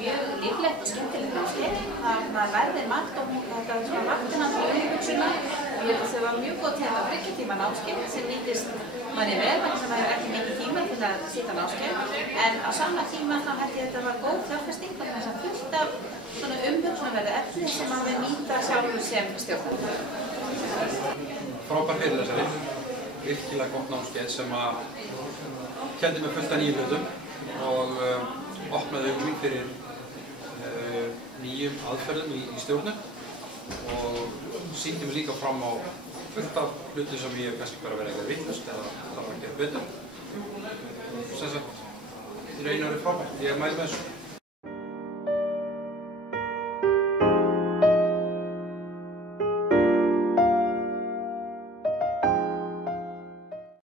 mjög líflegt og skemmtilegt námskeið. Maður lærði margt og þetta svona vaktina til umhugsunar. Það var mjög gott þetta 3 tíma námskeið sem nýtist manni vel, vegna sem það ekki mikið tíma til að sitja námskeið. En á sama tíma þá held ég að þetta var góð fjárfesting vegna þess að fullt af svona umhugsunarverðu efni sem maður nýta sjálfur sem stjórnandi. Frábær fyrirlesari, virkilega gott námskeið sem að kenndi mig fullt af nýjum hlutum og opnaði augun mín fyrir nýjum aðferðum í stjórnun og sýndi mig líka fram á fullt af hluti sem ég hef kannski bara verið eitthvað vitlaust eða þarf að gera betur. Sem sagt, í raun og veru frábært, ég mæli með þessu.